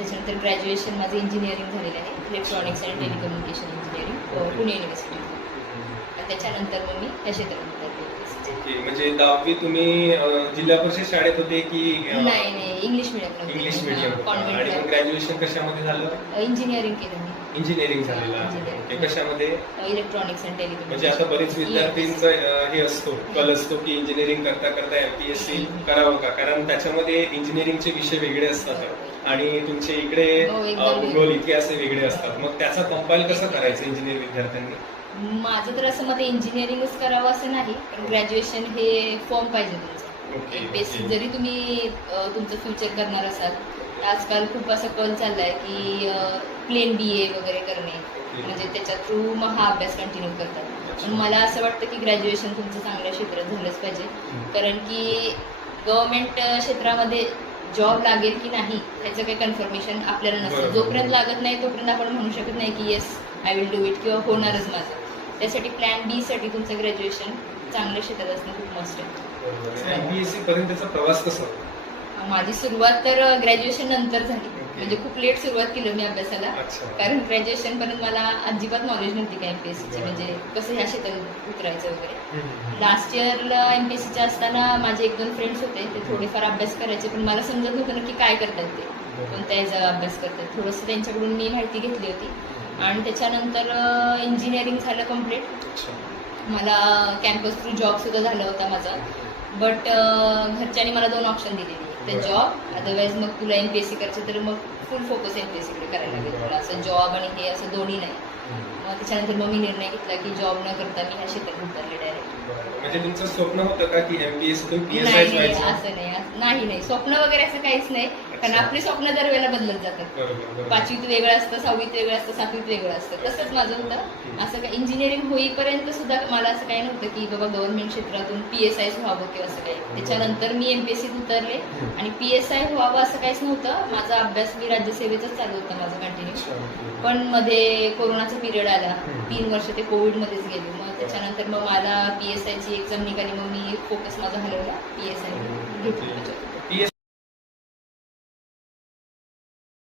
त्याच्यानंतर ग्रॅज्युएशन माझं इंजिनिअरिंग झालेलं आहे, electronics and telecommunication engineering Pune university. त्याच्यानंतर मग मी त्या क्षेत्रात ओके, म्हणजे 10वी तुम्ही जिल्हा परिषद शाळेत होते की नाही इंग्लिश मिडियम. इंग्लिश मिडियम आणि मग ग्रॅज्युएशन कशामध्ये झालं? इंजिनिअरिंग केलं मी. इंजिनिअरिंग झालेलं आहे. कशामध्ये? Electronics and telecommunication. म्हणजे आता बरेच विद्यार्थ्यांचा हे असतो, कल असतो की इंजिनिअरिंग करता करता एमपीएससी करावं का, कारण त्याच्यामध्ये इंजिनिअरिंगचे विषय वेगळे असतात आणि तुमचे इकडे भूगोल इतिहास वेगळे असतात. मग त्याचा कंपाईल कसं करायचं इंजिनिअरिंग विद्यार्थ्यांनी? माझं तर असं मध्ये इंजिनिअरिंगच करावं असं नाही, पण ग्रॅज्युएशन हे फॉर्म पाहिजे तुमचं. एमपीएससी जरी तुम्ही तुमचं फ्युचर करणार असाल तर आजकाल खूप असं कल चाललाय की प्लेन BA वगैरे करणे, म्हणजे त्याच्या थ्रू मग हा अभ्यास कंटिन्यू करतात. पण मला असं वाटतं की ग्रॅज्युएशन तुमचं चांगल्या क्षेत्रात झालंच पाहिजे, कारण की गव्हर्नमेंट क्षेत्रामध्ये जॉब लागेल की नाही ह्याचं काही कन्फर्मेशन आपल्याला नसतं. जोपर्यंत लागत नाही तोपर्यंत आपण म्हणू शकत नाही की yes I will do it किंवा होणारच माझं. त्यासाठी प्लॅन B साठी तुमचं ग्रॅज्युएशन चांगल्या क्षेत्रात असणं खूप मस्ट आहे. एमपीएससी पर्यंतचा प्रवास कसा? माझी सुरुवात तर ग्रॅज्युएशन नंतर झाली, म्हणजे खूप लेट सुरुवात केली मी अभ्यासाला, कारण ग्रॅज्युएशन पर्यंत मला अजिबात नॉलेज नव्हती का एमपीएससीची, म्हणजे कसं ह्या क्षेत्रात उतरायचं वगैरे. लास्ट इयरला एमपीएससीच्या असताना माझे 1-2 फ्रेंड्स होते, ते थोडेफार अभ्यास करायचे, पण मला समजत नव्हतं नक्की काय करतात ते, कोणत्या ह्याचा अभ्यास करतात. थोडंसं त्यांच्याकडून मी माहिती घेतली होती आणि त्याच्यानंतर इंजिनिअरिंग झालं कम्प्लीट. मला कॅम्पस थ्रू जॉब सुद्धा झाला होता माझा, बट घरच्यांनी मला 2 ऑप्शन दिलेले, ते जॉब अदरवाईज मग तुला एमपीएससी करायचं तर मग फुल फोकस एमपीएससीकडे करायला लागेल तुला, असं जॉब आणि हे असं दोन्ही नाही. मग त्याच्यानंतर मग मी निर्णय घेतला की जॉब न करता मी ह्या क्षेत्रात उतरले डायरेक्ट. म्हणजे तुमचं स्वप्न होतं का की एमपीएससी नाही असं नाही स्वप्न वगैरे असं काहीच नाही, कारण आपली स्वप्न दरवेळेला बदलत जातात. 5वीत वेगळं असतं, 6वीत वेगळं असतं, 7वीत वेगळं असतं. तसंच माझं होतं. असं काय इंजिनिअरिंग होईपर्यंत सुद्धा मला असं काही नव्हतं की बाबा गव्हर्नमेंट क्षेत्रातून PSI व्हावं किंवा असं काही. त्याच्यानंतर मी एमपीएससीत उतरले आणि PSI व्हावं असं काहीच नव्हतं. माझा अभ्यास मी राज्यसेवेचाच चालू होता माझं कंटिन्यू, पण मध्ये कोरोनाचा पिरियड आला, 3 वर्ष ते कोविडमध्येच गेले. मग त्याच्यानंतर मग मला PSI ची एक्झाम निघाली, मग मी फोकस माझा हलवला, PSI घेतली.